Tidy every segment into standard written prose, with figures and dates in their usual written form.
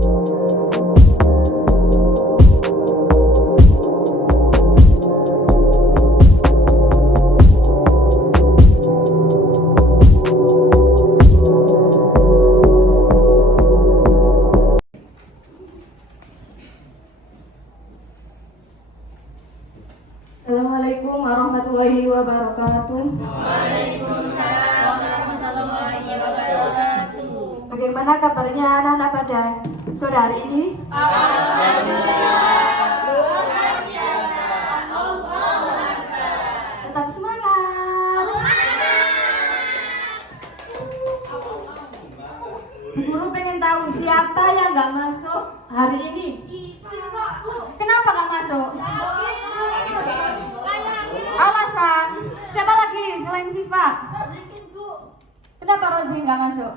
Assalamualaikum warahmatullahi wabarakatuh. Waalaikumsalam warahmatullahi wabarakatuh. Bagaimana kabarnya anak-anak pada sore hari ini? Tetap semangat. Bu Guru pengen tahu siapa yang nggak masuk hari ini? Kenapa nggak masuk? Alasan? Siapa lagi selain Siva? Kenapa Rozi nggak masuk?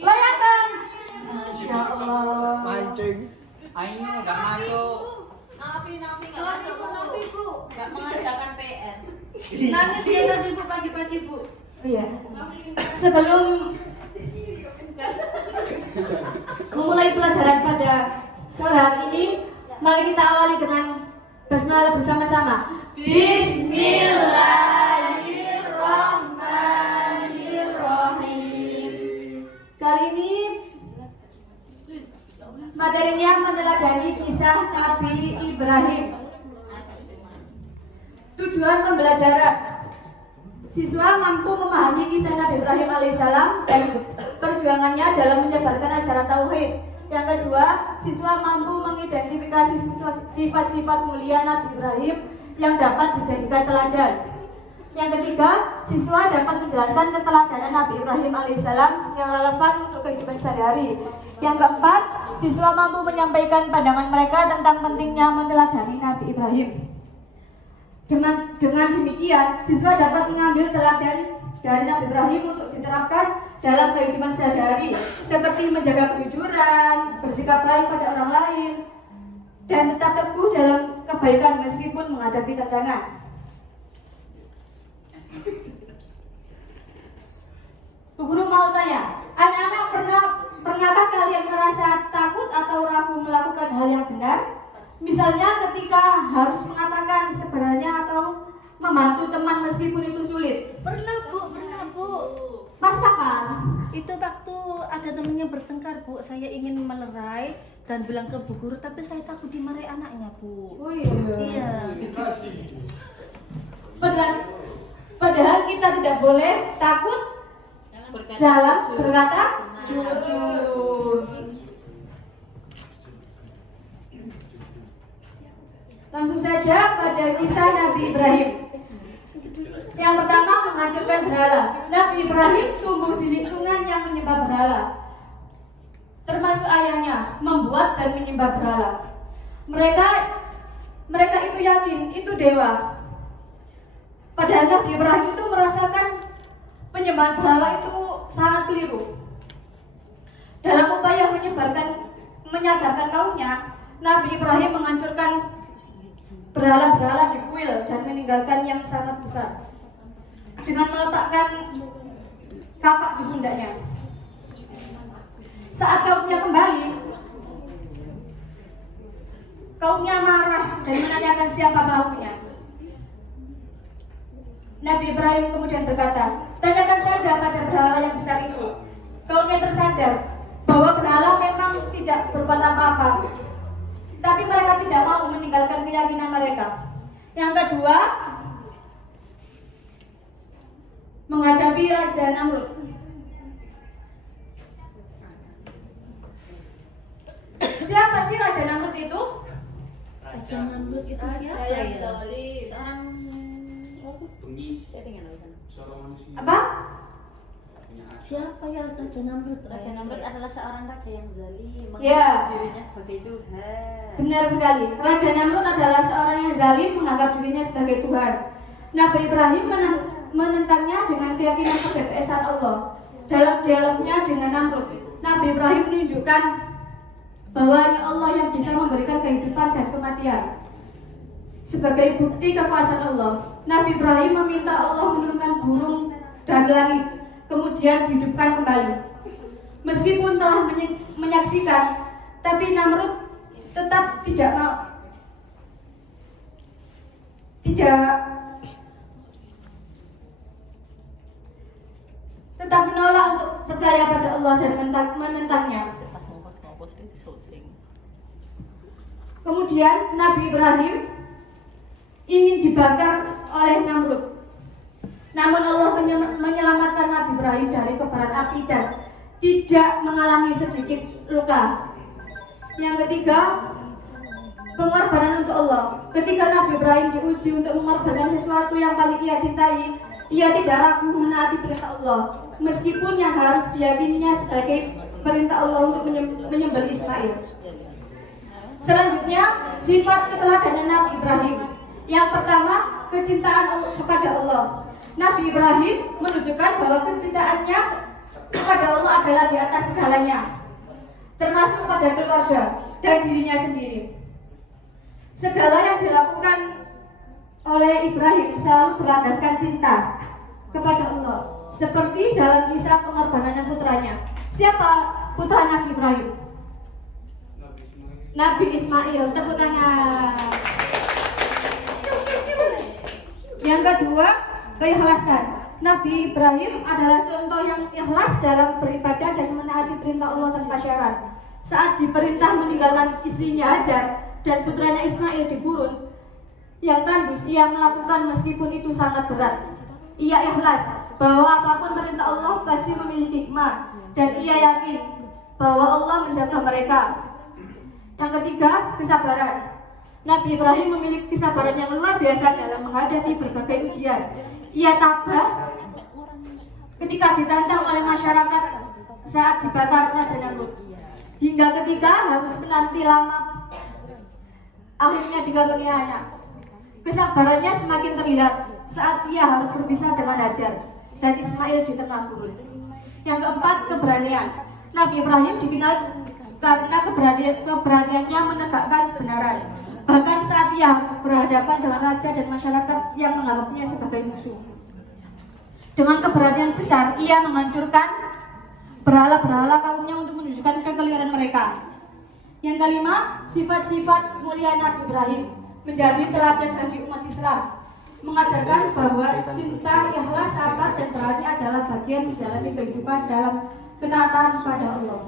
Layangan. Masya Allah. Mancing. Ayo nggak masuk. Nafi nggak masuk Bu. Nggak mengerjakan PR. Nangis dia tadi Bu pagi-pagi Bu. Iya. Sebelum memulai pelajaran pada sore hari ini, mari kita awali dengan basmalah bersama-sama. Bismillahirrahmanirrahim. Kali ini materinya meneladani kisah Nabi Ibrahim. Tujuan pembelajaran: siswa mampu memahami kisah Nabi Ibrahim alaihissalam dan perjuangannya dalam menyebarkan ajaran tauhid. Yang kedua, siswa mampu mengidentifikasi sifat-sifat mulia Nabi Ibrahim yang dapat dijadikan teladan. Yang ketiga, siswa dapat menjelaskan keteladanan Nabi Ibrahim alaihissalam yang relevan untuk kehidupan sehari-hari. Yang keempat, siswa mampu menyampaikan pandangan mereka tentang pentingnya meneladani Nabi Ibrahim. Dengan demikian, siswa dapat mengambil teladan dari Nabi Ibrahim untuk diterapkan dalam kehidupan sehari-hari, seperti menjaga kejujuran, bersikap baik pada orang lain, dan tetap teguh dalam kebaikan meskipun menghadapi tantangan. Bu Guru mau tanya, anak-anak pernahkah kalian merasa takut atau ragu melakukan hal yang benar? Misalnya ketika harus mengatakan sebenarnya atau membantu teman meskipun itu sulit. Pernah Bu. Pas kapan? Itu waktu ada temennya bertengkar Bu, saya ingin melerai dan bilang ke Bu Guru, tapi saya takut dimarahi anaknya Bu. Oh iya. Iya. Padahal kita tidak boleh takut dalam berkata jujur. Langsung saja pada kisah Nabi Ibrahim. Yang pertama, menghancurkan berhala. Nabi Ibrahim tumbuh di lingkungan yang menyembah berhala, termasuk ayahnya membuat dan menyembah berhala. Mereka itu yakin itu dewa. Padahal Nabi Ibrahim itu merasakan penyembahan berhala itu sangat keliru. Dalam upaya menyadarkan kaumnya, Nabi Ibrahim menghancurkan berhala-berhala di kuil dan meninggalkan yang sangat besar dengan meletakkan kapak di pundaknya. Saat kaumnya kembali, kaumnya marah dan menanyakan siapa pelakunya. Nabi Ibrahim kemudian berkata, tanyakan saja pada berhala yang besar itu. Kaumnya tersadar bahwa berhala memang tidak berbuat apa-apa, tapi mereka tidak mau meninggalkan keyakinan mereka. Yang kedua, menghadapi Raja Namrud. Siapa sih Raja Namrud itu? Raja Namrud itu siapa ya? Seorang Apa? siapa ya Raja Namrud? Raja Namrud adalah seorang raja yang zalim, Ya. menganggap dirinya sebagai Tuhan. Benar sekali. Raja Namrud adalah seorang yang zalim menganggap dirinya sebagai Tuhan. Nabi Ibrahim menentangnya dengan keyakinan kebebasan Allah. Dalam dialognya dengan Namrud, Nabi Ibrahim menunjukkan bahwa hanya Allah yang bisa memberikan kehidupan dan kematian. Sebagai bukti kekuasaan Allah, Nabi Ibrahim meminta Allah menurunkan burung dari langit, kemudian dihidupkan kembali. Meskipun telah menyaksikan, tapi Namrud tetap tidak menolak untuk percaya pada Allah dan menentangnya. Kemudian Nabi Ibrahim ingin dibakar oleh Namrud. Namun Allah menyelamatkan Nabi Ibrahim dari kobaran api dan tidak mengalami sedikit luka. Yang ketiga, pengorbanan untuk Allah. Ketika Nabi Ibrahim diuji untuk mengorbankan sesuatu yang paling ia cintai, ia tidak ragu menaati perintah Allah, meskipun yang harus diyakininya sebagai perintah Allah untuk menyembelih Ismail. Selanjutnya, sifat keteladanan Nabi Ibrahim. Yang pertama, kecintaan kepada Allah. Nabi Ibrahim menunjukkan bahwa kecintaannya kepada Allah adalah di atas segalanya, termasuk pada keluarga dan dirinya sendiri. Segala yang dilakukan oleh Ibrahim selalu berlandaskan cinta kepada Allah, seperti dalam kisah pengorbanan putranya. Siapa putra Nabi Ibrahim? Nabi Ismail. Tepuk tangan. Yang kedua, keikhlasan. Nabi Ibrahim adalah contoh yang ikhlas dalam beribadah dan menaati perintah Allah tanpa syarat. Saat diperintah meninggalkan istrinya Hajar dan putranya Ismail di gurun yang tandus, ia melakukan meskipun itu sangat berat. Ia ikhlas bahwa apapun perintah Allah pasti memiliki hikmah, dan ia yakin bahwa Allah menjaga mereka. Yang ketiga, kesabaran. Nabi Ibrahim memiliki kesabaran yang luar biasa dalam menghadapi berbagai ujian. Ia tabah ketika ditantang oleh masyarakat saat dibakar Raja Namrud, hingga ketika harus menanti lama akhirnya dikaruniai anak. Kesabarannya semakin terlihat saat ia harus berpisah dengan Hajar dan Ismail di tengah gurun. Yang keempat, keberanian. Nabi Ibrahim dikenal karena keberaniannya menegakkan kebenaran, bahkan saat ia harus berhadapan dengan raja dan masyarakat yang menganggapnya sebagai musuh. Dengan keberanian besar, ia menghancurkan berhala-berhala kaumnya untuk menunjukkan kekeliruan mereka. Yang kelima, sifat-sifat mulia Nabi Ibrahim menjadi teladan bagi umat Islam, mengajarkan bahwa cinta, ikhlas, sabar, dan berani adalah bagian menjalani kehidupan dalam ketaatan kepada Allah.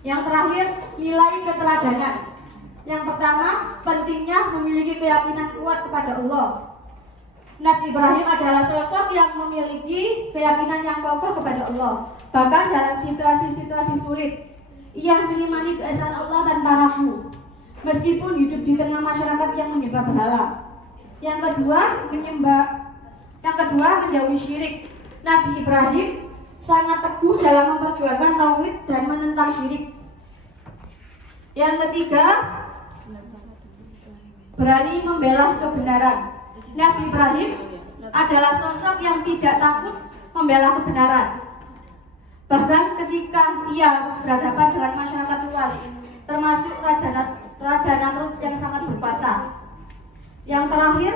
Yang terakhir, nilai keteladanan. Yang pertama, pentingnya memiliki keyakinan kuat kepada Allah. Nabi Ibrahim adalah sosok yang memiliki keyakinan yang kokoh kepada Allah. Bahkan dalam situasi-situasi sulit, ia mengimani keesaan Allah tanpa ragu, meskipun hidup di tengah masyarakat yang menyembah berhala. Yang kedua, menjauhi syirik. Nabi Ibrahim sangat teguh dalam memperjuangkan tauhid dan menentang syirik. Yang ketiga, berani membela kebenaran. Nabi Ibrahim adalah sosok yang tidak takut membela kebenaran. Bahkan ketika ia harus berhadapan dengan masyarakat luas, termasuk Raja Namrud yang sangat berkuasa. Yang terakhir,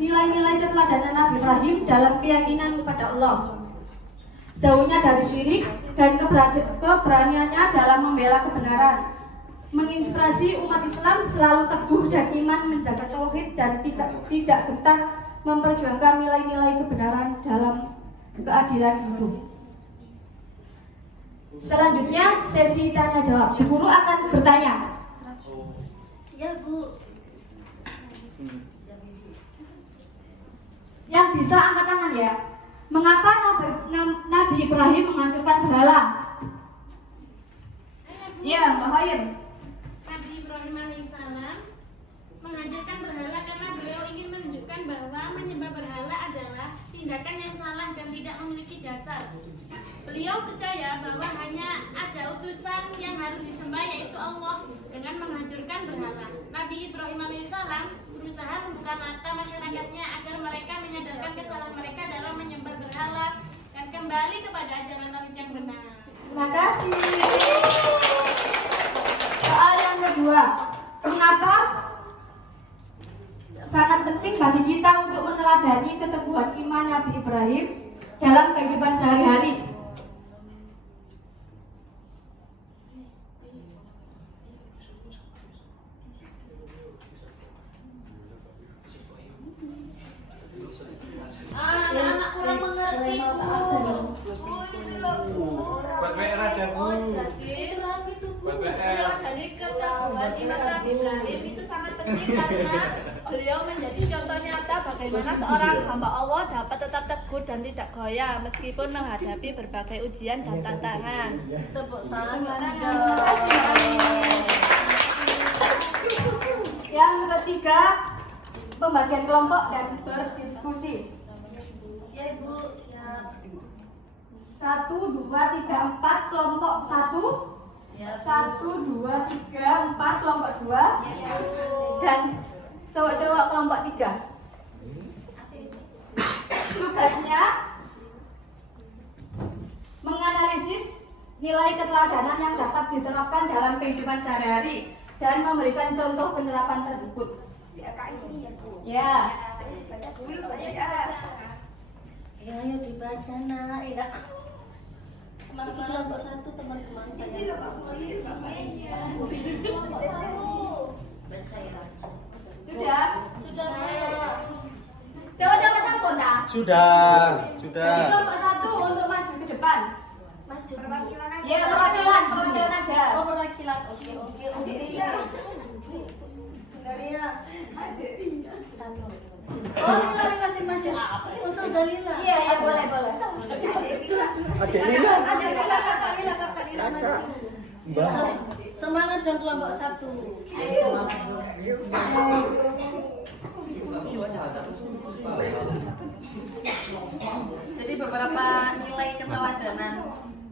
nilai-nilai keteladanan Nabi Ibrahim dalam keyakinan kepada Allah, jauhnya dari syirik, dan keberaniannya dalam membela kebenaran, menginspirasi umat Islam selalu teguh dan iman menjaga tauhid dan tidak gentar memperjuangkan nilai-nilai kebenaran dalam keadilan hidup. Selanjutnya sesi tanya jawab. Guru akan bertanya. Ya, Bu. Yang bisa angkat tangan ya. Mengapa Nabi Ibrahim menghancurkan berhala? Ya, Mbak Khair. Nabi Ibrahim alaihissalam menghancurkan berhala karena beliau ingin menunjukkan bahwa menyembah berhala adalah tindakan yang salah dan tidak memiliki dasar. Beliau percaya bahwa hanya ada utusan yang harus disembah, yaitu Allah, dengan menghancurkan berhala. Nabi Ibrahim alaihissalam berusaha membuka mata masyarakatnya agar mereka menyadarkan kesalahan mereka dalam menyembah berhala dan kembali kepada ajaran tauhid yang benar. Terima kasih. Soal yang kedua, mengapa sangat penting bagi kita untuk meneladani keteguhan iman Nabi Ibrahim dalam kehidupan sehari-hari. Anak-anak kurang mengerti, Bu. Buat WR aja, Bu. Buat WR. Jadi keteguhan Imam Nabi Ibrahim itu sangat penting karena beliau menjadi contoh nyata bagaimana seorang hamba Allah dapat tetap teguh dan tidak goyah meskipun menghadapi berbagai ujian dan tantangan. Tepuk tangan. Terima kasih. Yang ketiga, pembagian kelompok dan berdiskusi. Ya Ibu, siap. 1, 2, 3, 4 kelompok 1. Ya, 1, 2, 3, 4 kelompok 2. Dan cowok-cowok kelompok 3. Tugasnya menganalisis nilai keteladanan yang dapat diterapkan dalam kehidupan sehari-hari dan memberikan contoh penerapan tersebut. Ya. Ya, ayo dibaca nak. Ya. Teman-teman kelompok 1, teman-teman saya. Kelompok 1. Baca ya. Sudah? Sudah. Cowok-cowok sampun tak? Sudah. Jadi kelompok 1 untuk maju ke depan. Maju. Ya, perwakilan aja. Oh, perwakilan. Oke. Oh, Lila kasih maju. Apa sih maksud Dalila? Iya, boleh. Adik Lila. Kakak Lila maju. Mbak. Semangat dong kelompok 1. Jadi beberapa nilai keteladanan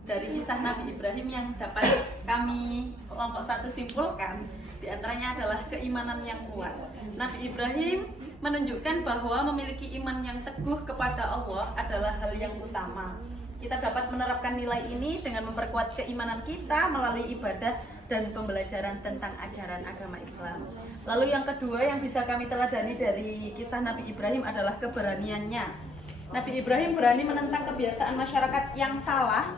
dari kisah Nabi Ibrahim yang dapat kami kelompok 1 simpulkan, diantaranya adalah keimanan yang kuat. Nabi Ibrahim menunjukkan bahwa memiliki iman yang teguh kepada Allah adalah hal yang utama. Kita dapat menerapkan nilai ini dengan memperkuat keimanan kita melalui ibadah dan pembelajaran tentang ajaran agama Islam. Lalu yang kedua yang bisa kami teladani dari kisah Nabi Ibrahim adalah keberaniannya. Nabi Ibrahim berani menentang kebiasaan masyarakat yang salah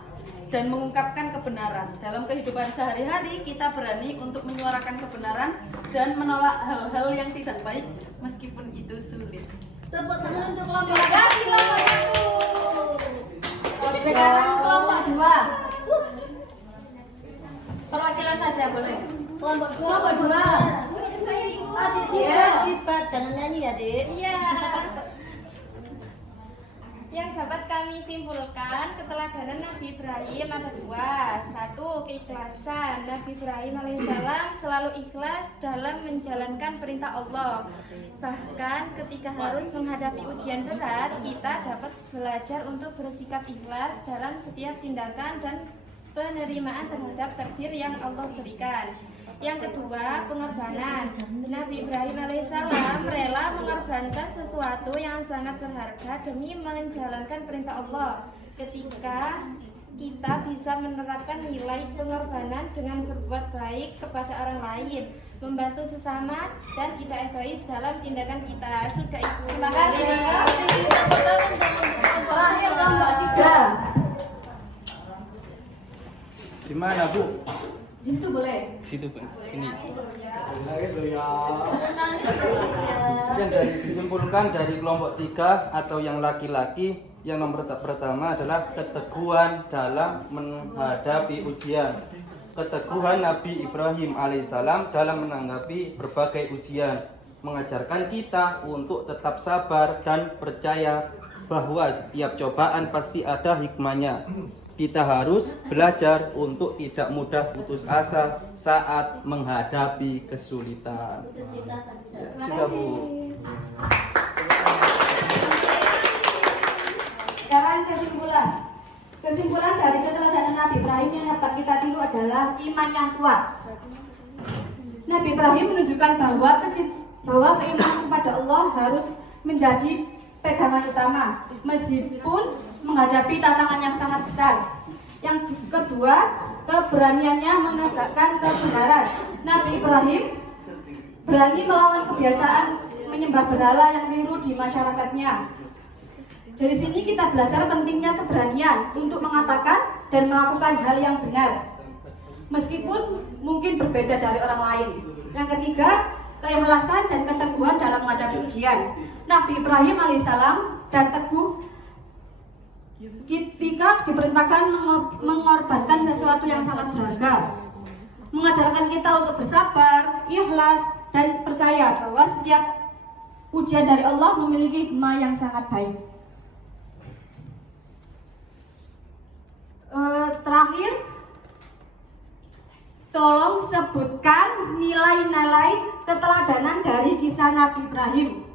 dan mengungkapkan kebenaran. Dalam kehidupan sehari-hari kita berani untuk menyuarakan kebenaran dan menolak hal-hal yang tidak baik meskipun itu sulit. Tepuk tangan untuk kelompok Terima kasih kelompok 1. Sekarang kelompok 2. Perwakilan saja boleh. Kelompok Kelompok 2. Adik Sibat, jangan nyanyi ya, Dek. Iya. Yang dapat kami simpulkan keteladanan Nabi Ibrahim ada 2. 1. Keikhlasan. Nabi Ibrahim alaihissalam selalu ikhlas dalam menjalankan perintah Allah. Bahkan ketika harus menghadapi ujian berat, kita dapat belajar untuk bersikap ikhlas dalam setiap tindakan dan penerimaan terhadap takdir yang Allah berikan. Yang kedua, pengorbanan. Nabi Ibrahim alaihissalam rela mengorbankan sesuatu yang sangat berharga demi menjalankan perintah Allah. Ketika kita bisa menerapkan nilai pengorbanan dengan berbuat baik kepada orang lain, membantu sesama, dan tidak egois dalam tindakan kita. Sudah Ibu. Terima kasih. Tepuk tangan untuk Terakhir kelompok 3. Di mana, Bu? Di situ boleh. Situ, Pak. Sini. ya. Yang dari disimpulkan dari kelompok 3 atau yang laki-laki, yang nomor pertama adalah keteguhan dalam menghadapi ujian. Keteguhan Nabi Ibrahim alaihissalam dalam menanggapi berbagai ujian mengajarkan kita untuk tetap sabar dan percaya bahwa setiap cobaan pasti ada hikmahnya. Kita harus belajar untuk tidak mudah putus asa saat menghadapi kesulitan. Terima Sudah, Bu. kasih. Sekarang kesimpulan. Kesimpulan dari keteladanan Nabi Ibrahim yang dapat kita tiru adalah iman yang kuat. Nabi Ibrahim menunjukkan bahwa keimanan kepada Allah harus menjadi pegangan utama meskipun menghadapi tantangan yang sangat besar. Yang kedua, keberaniannya menegakkan kebenaran. Nabi Ibrahim berani melawan kebiasaan menyembah berhala yang keliru di masyarakatnya. Dari sini kita belajar pentingnya keberanian untuk mengatakan dan melakukan hal yang benar, meskipun mungkin berbeda dari orang lain. Yang ketiga, keikhlasan dan keteguhan dalam menghadapi ujian. Nabi Ibrahim alaihissalam dan teguh ketika diperintahkan mengorbankan sesuatu yang sangat berharga, mengajarkan kita untuk bersabar, ikhlas, dan percaya bahwa setiap ujian dari Allah memiliki hikmah yang sangat baik. Terakhir, tolong sebutkan nilai-nilai keteladanan dari kisah Nabi Ibrahim.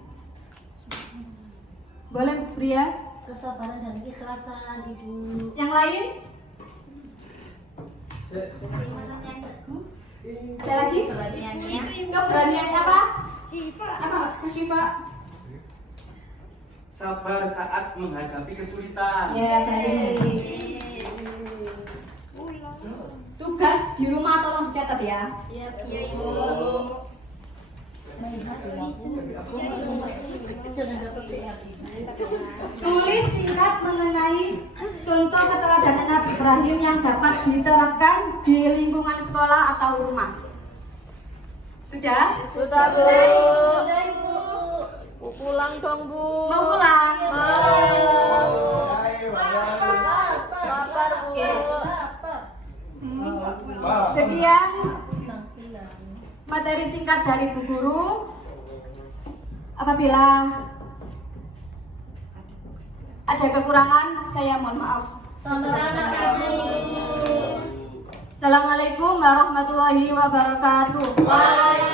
Boleh, Pria? Kesabaran dan keikhlasan, Ibu. Yang lain? Ada lagi? Keberaniannya apa? Syifa. Apa? Syifa. Sabar saat menghadapi kesulitan. Ya, baik. Tugas di rumah tolong dicatat ya. Iya, Ibu. Tulis singkat mengenai contoh keteladanan Nabi Ibrahim yang dapat diterapkan di lingkungan sekolah atau rumah. Sudah? Sudah, Bu. Sudah, Ibu. Pulang dong, Bu. Mau pulang? Sabar, Bu. Sekian materi singkat dari Bu Guru. Apabila ada kekurangan, saya mohon maaf. Sama-sama, Ibu. Assalamualaikum warahmatullahi wabarakatuh. Waalaikumsalam.